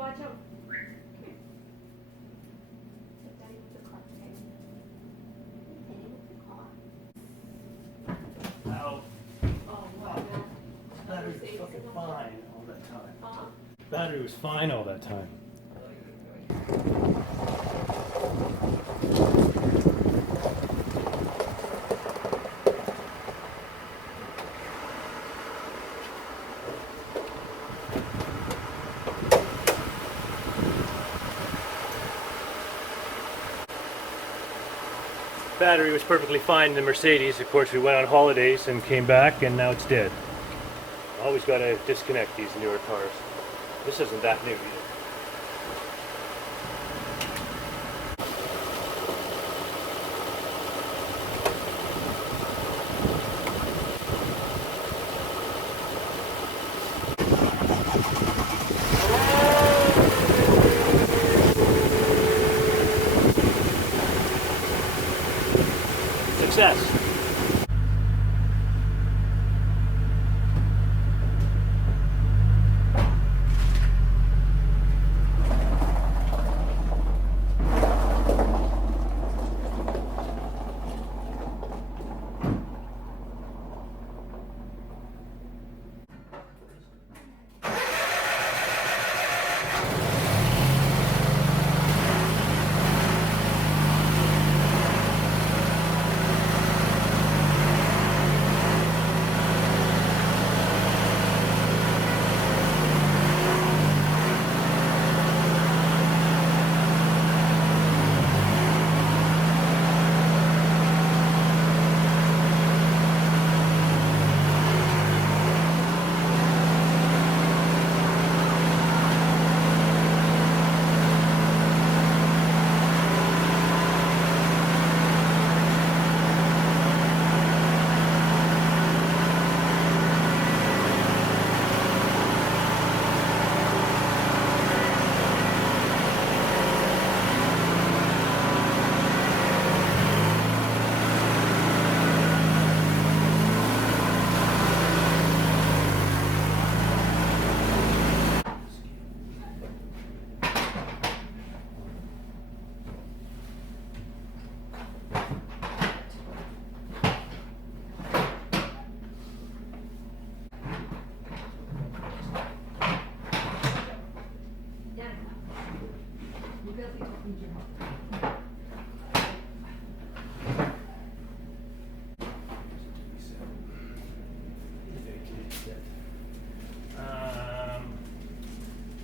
watch him. Sit down with the car, okay? Hitting with the car. Ow. Oh, wow. Battery was fucking fine all that time. Huh? Battery was fine all that time. Battery was perfectly fine in the Mercedes. Of course, we went on holidays and came back, and now it's dead. Always got to disconnect these newer cars. This isn't that new either. Success.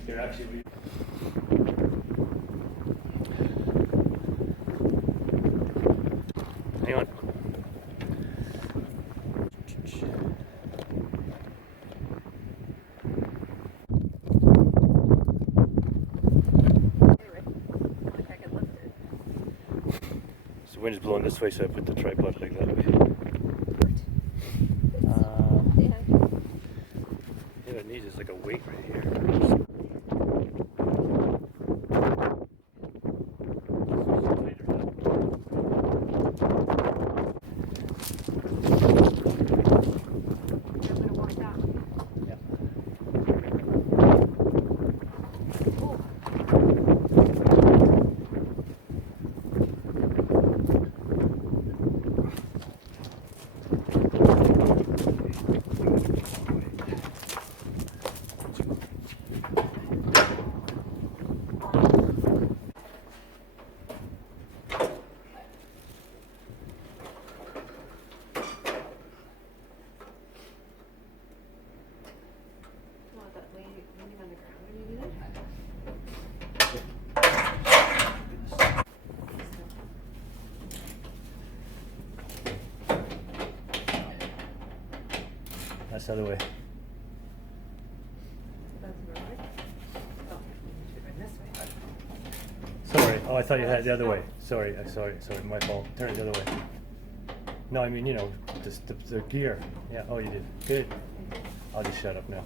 Here, actually, hang on. So the wind is blowing this way, so I put the tripod like that way. Yeah, what it needs is like a weight right here. That's the other way. Sorry. Oh, I thought you had it the other way. Sorry. Sorry. My fault. Turn it the other way. No, I mean, you know, the gear. Yeah. Oh, you did. Good. I'll just shut up now.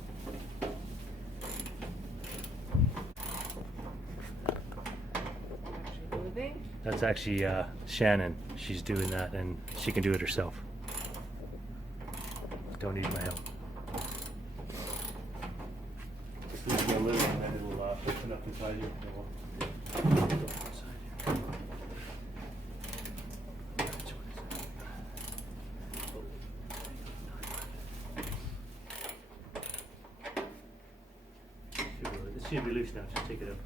That's actually Shannon. She's doing that, and she can do it herself. Don't need my help. Just leave me a little, and then it'll put enough inside you. It should be loose now, just take it up.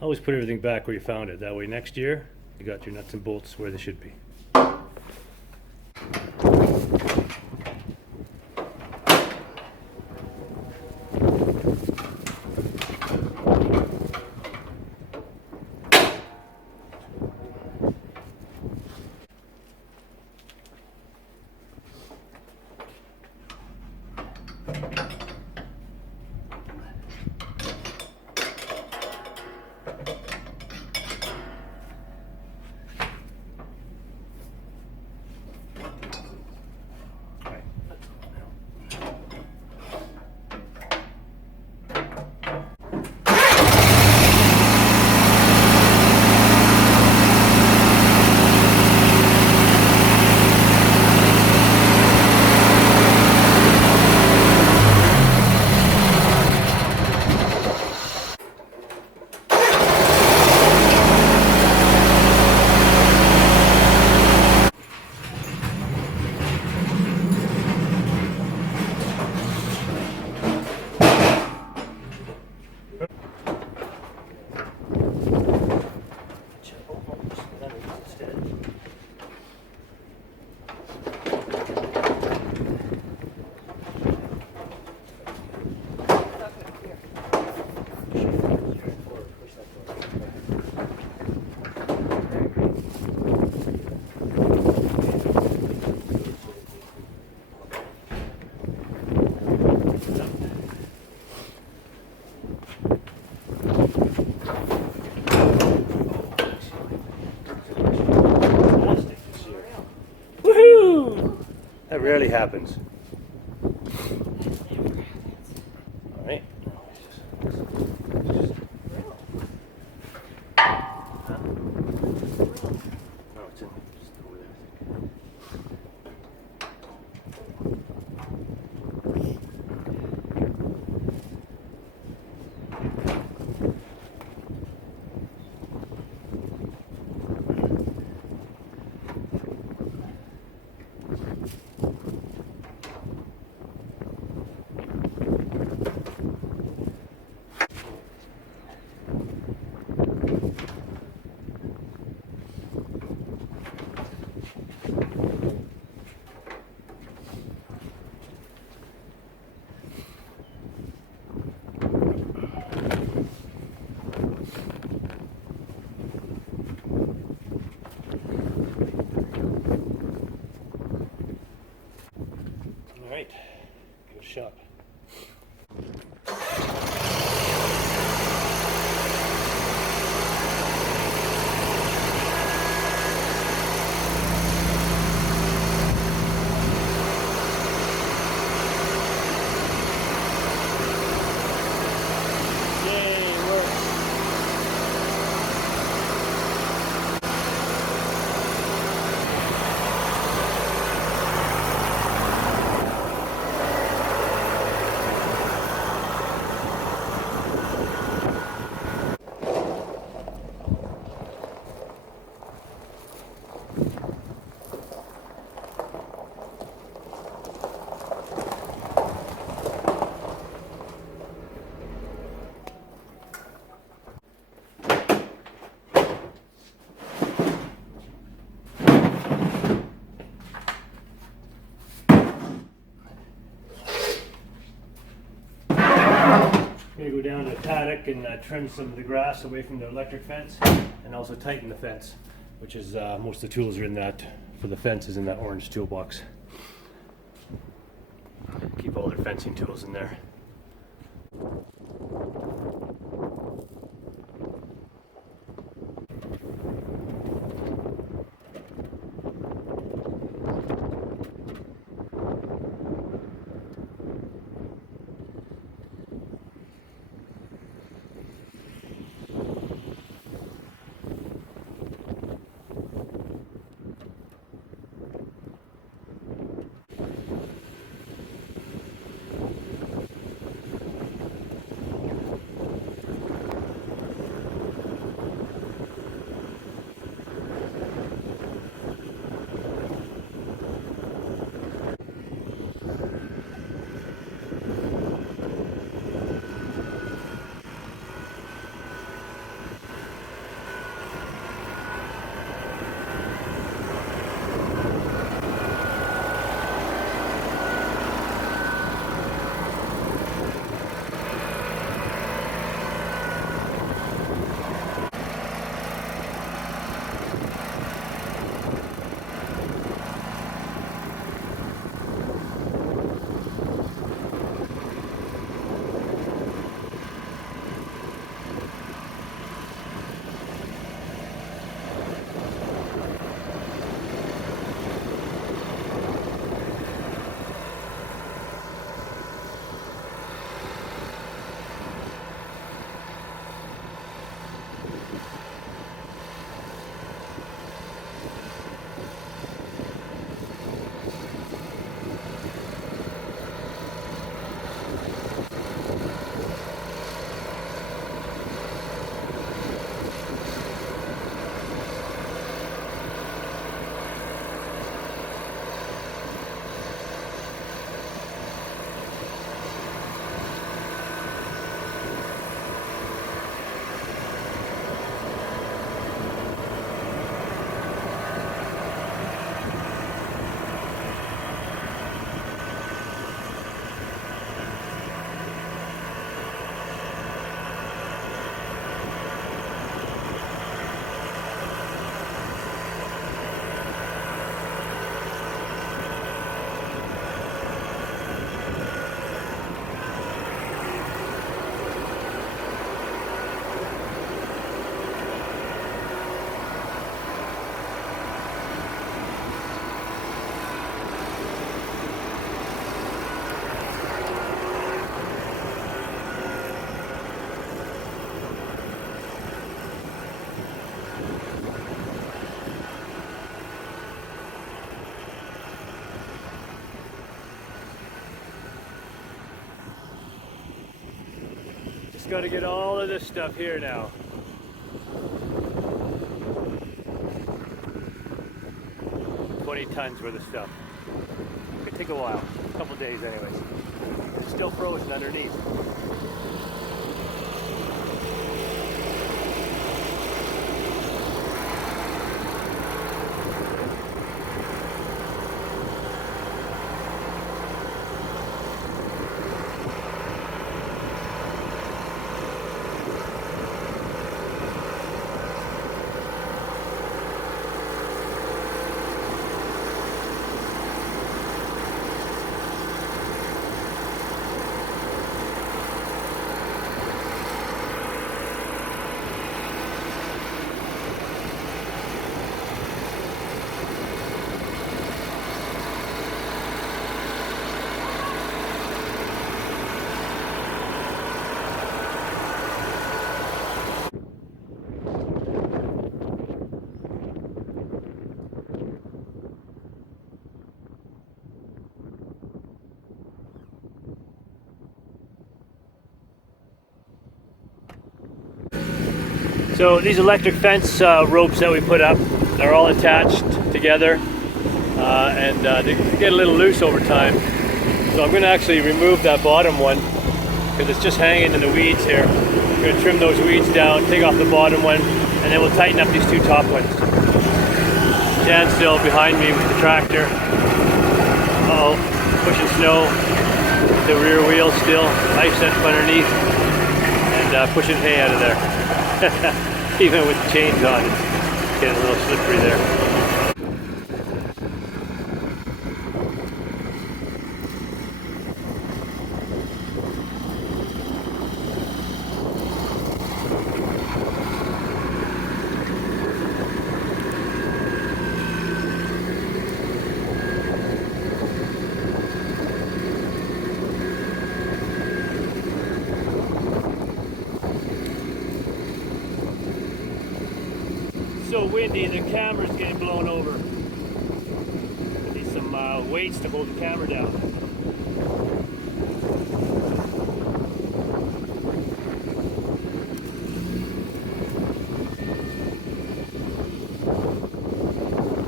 Always put everything back where you found it. That way next year, you got your nuts and bolts where they should be. That rarely happens. All right. Oh, it's in just over there, I think. All right, go to shop. I'm going to go down to Paddock and trim some of the grass away from the electric fence, and also tighten the fence, which is most of the tools are in that, for the fence is in that orange toolbox. Keep all their fencing tools in there. Just got to get all of this stuff here now. Tons worth of stuff. It could take a while, a couple days anyways. It's still frozen underneath. So these electric fence ropes that we put up, they're all attached together and they get a little loose over time. So I'm going to actually remove that bottom one because it's just hanging in the weeds here. I'm going to trim those weeds down, take off the bottom one, and then we'll tighten up these two top ones. Dan's still behind me with the tractor. Uh-oh, pushing snow, the rear wheel still, ice up underneath, and pushing hay out of there. Even with the chains on, it's getting a little slippery there. So windy, the camera's getting blown over. Need some weights to hold the camera down.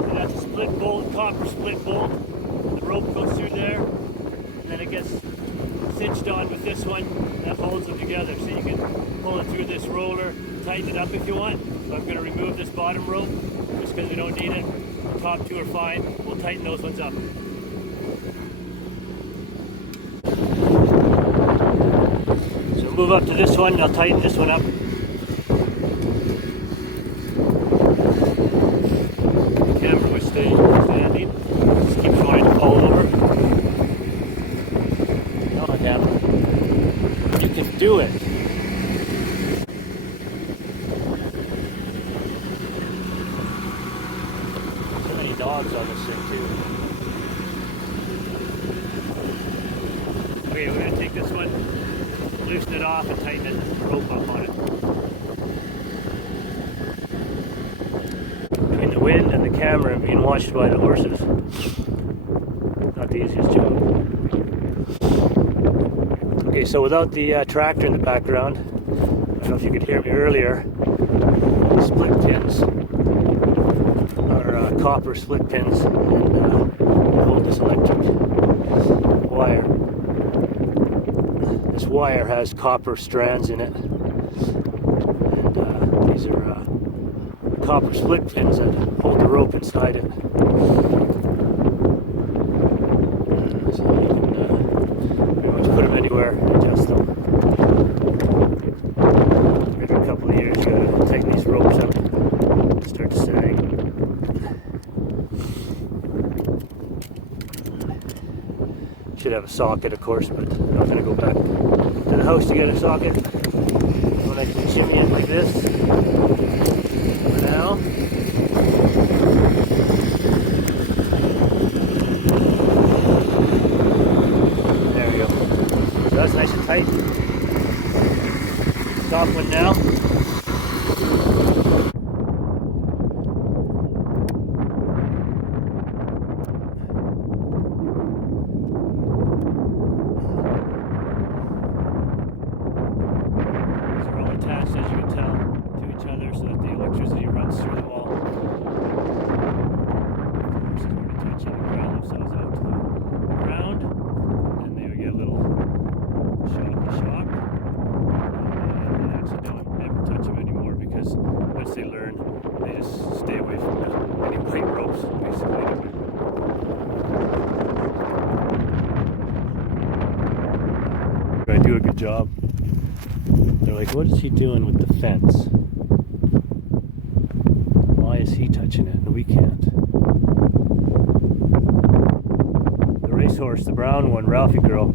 And that's a split bolt, copper split bolt. The rope goes through there, and then it gets cinched on with this one that holds them together. So you can pull it through this roller, tighten it up if you want. So I'm going to remove this bottom rope just because we don't need it. The top two are fine. We'll tighten those ones up. So move up to this one. I'll tighten this one up. The camera was standing. Just keep trying to pull over. Come on, camera. You can do it. Dogs on this thing too. Okay, we're going to take this one, loosen it off and tighten the rope up on it. Between the wind and the camera and being watched by the horses, not the easiest job. Okay, so without the tractor in the background, I don't know if you could hear me earlier, the split pins are copper split pins and hold this electric wire. This wire has copper strands in it, and these are copper split pins that hold the rope inside it. So you can pretty much put them anywhere, adjust them. Every couple of years you gotta tighten these ropes up, start to sag. Should have a socket, of course, but I'm not going to go back to the house to get a socket. When I can shimmy it like this for now. There we go. So that's nice and tight. Stop one now. I do a good job. They're like, what is he doing with the fence? Why is he touching it and we can't? The racehorse, the brown one, Ralphie girl,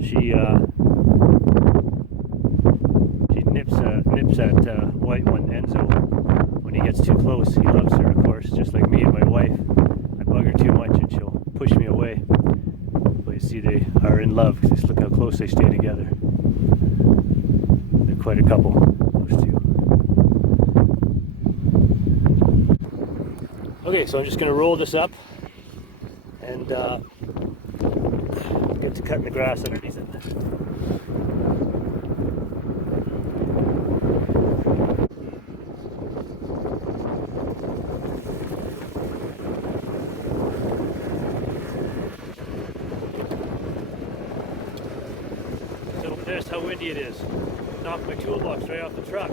she nips that white one, Enzo. When he gets too close, he loves her, of course, just like me and my wife. I bug her too much and she'll push me away. But you see, they are in love because look how close they stay together. They're quite a couple, those two. Okay, so I'm just going to roll this up and get to cutting the grass underneath it. So there's how windy it is. Knocked my toolbox right off the truck.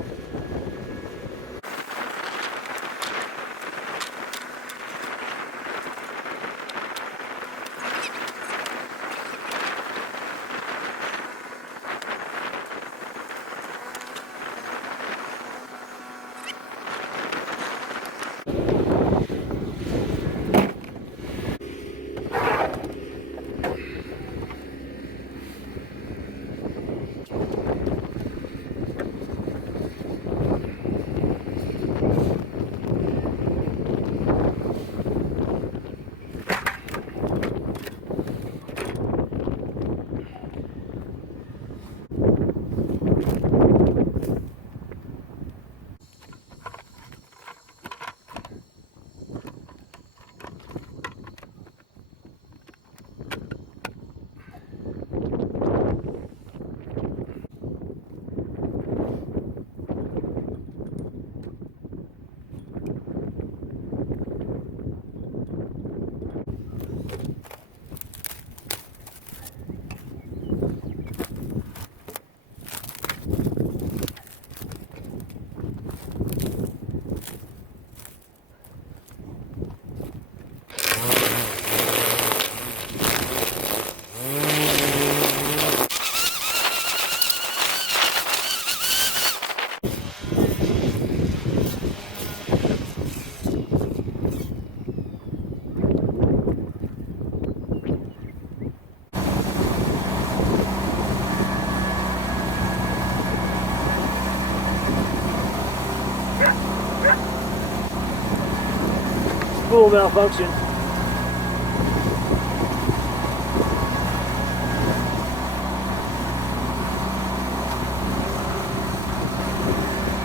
Spool malfunction.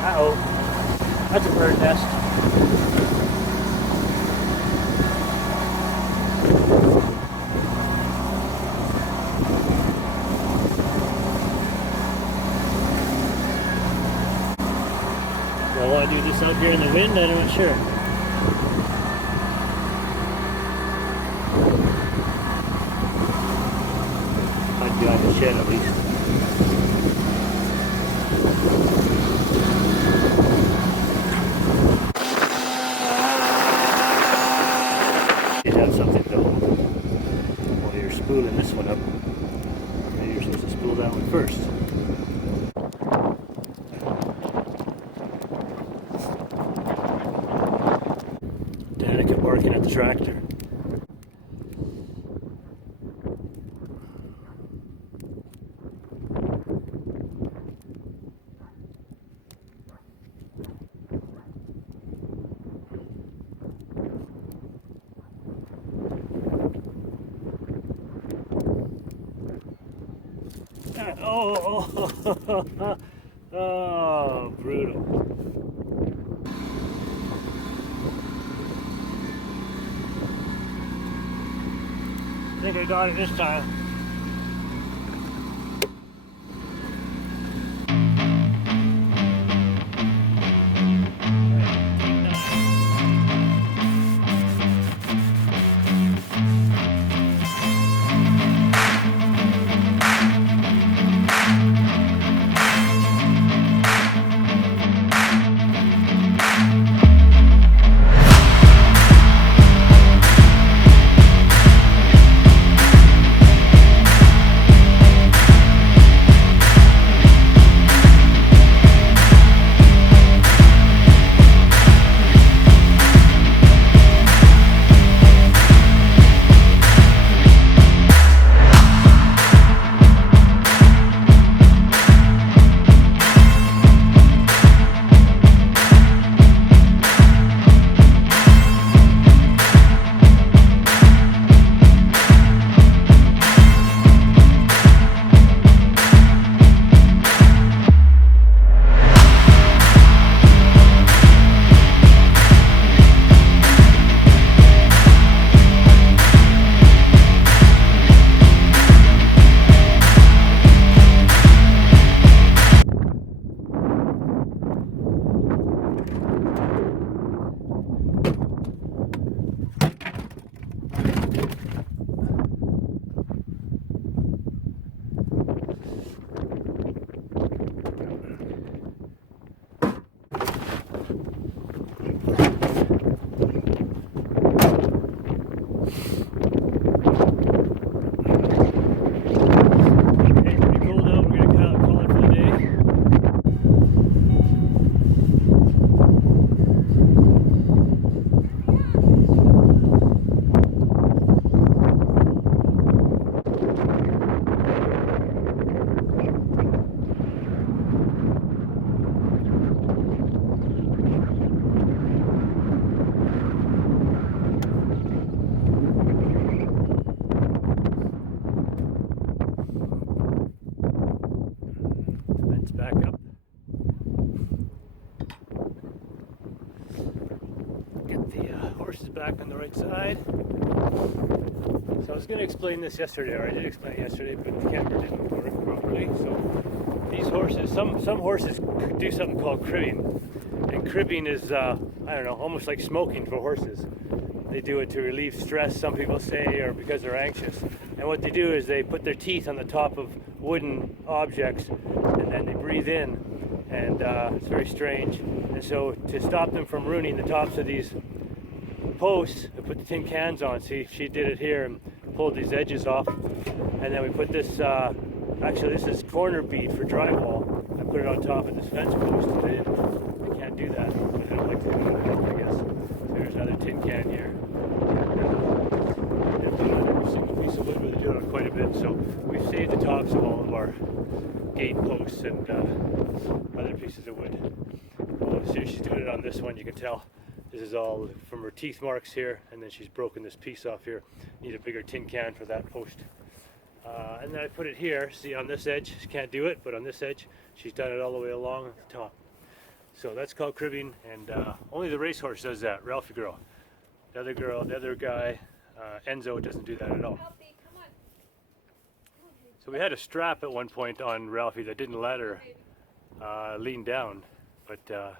Uh-oh. That's a bird nest. Do I want to do this out here in the wind? I'm not sure. Behind the shed at least. You have something though. While you're spooling this one up, maybe you're supposed to spool that one first. Danneberg barking at the tractor. Oh, brutal. I think I got it this time. on the right side. So I was going to explain this yesterday, or I did explain it yesterday, but the camera didn't work properly. So these horses, some horses do something called cribbing, and cribbing is I don't know, almost like smoking for horses. They do it to relieve stress, some people say, or because they're anxious. And what they do is they put their teeth on the top of wooden objects, and then they breathe in, and it's very strange. And so to stop them from ruining the tops of these posts, we put the tin cans on. See, she did it here and pulled these edges off. And then we put this, actually this is corner bead for drywall. I put it on top of this fence post. I can't do that, but I don't like to do that, I guess. So there's another tin can here. Every single piece of wood, but they do it quite a bit. So we've saved the tops of all of our gate posts and other pieces of wood. Oh, see, she's doing it on this one, you can tell. This is all from her teeth marks here, and then she's broken this piece off here. Need a bigger tin can for that post. And then I put it here, see on this edge, she can't do it, but on this edge, she's done it all the way along the top. So that's called cribbing, and only the racehorse does that, Ralphie girl. The other guy, Enzo, doesn't do that at all. Ralphie, come on. So we had a strap at one point on Ralphie that didn't let her lean down, but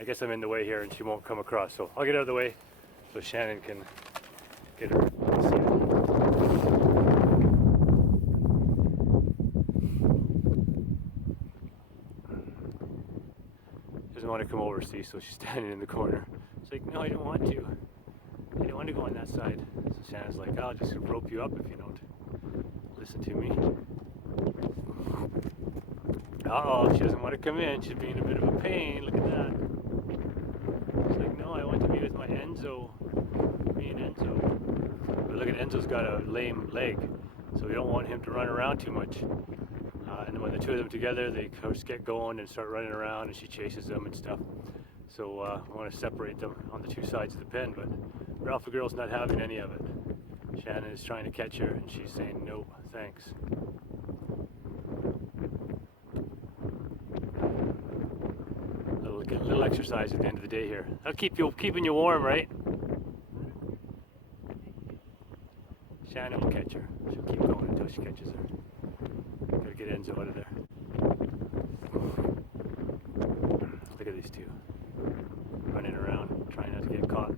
I guess I'm in the way here and she won't come across, so I'll get out of the way so Shannon can get her seated. Doesn't want to come over, see, so she's standing in the corner. It's like, no, I don't want to. I don't want to go on that side. So Shannon's like, I'll just rope you up if you don't listen to me. Uh-oh, she doesn't want to come in. She's being a bit of a pain. Look at that. She's like, no, I want to be with my Enzo. Me and Enzo. But look at Enzo's got a lame leg, so we don't want him to run around too much. And then when the two of them together, they of course get going and start running around, and she chases them and stuff. So we want to separate them on the two sides of the pen, but Ralphie girl's not having any of it. Shannon is trying to catch her, and she's saying, no, thanks. Get a little exercise at the end of the day here. That'll keeping you warm, right? Shannon will catch her. She'll keep going until she catches her. Gotta get Enzo out of there. Look at these two running around, trying not to get caught.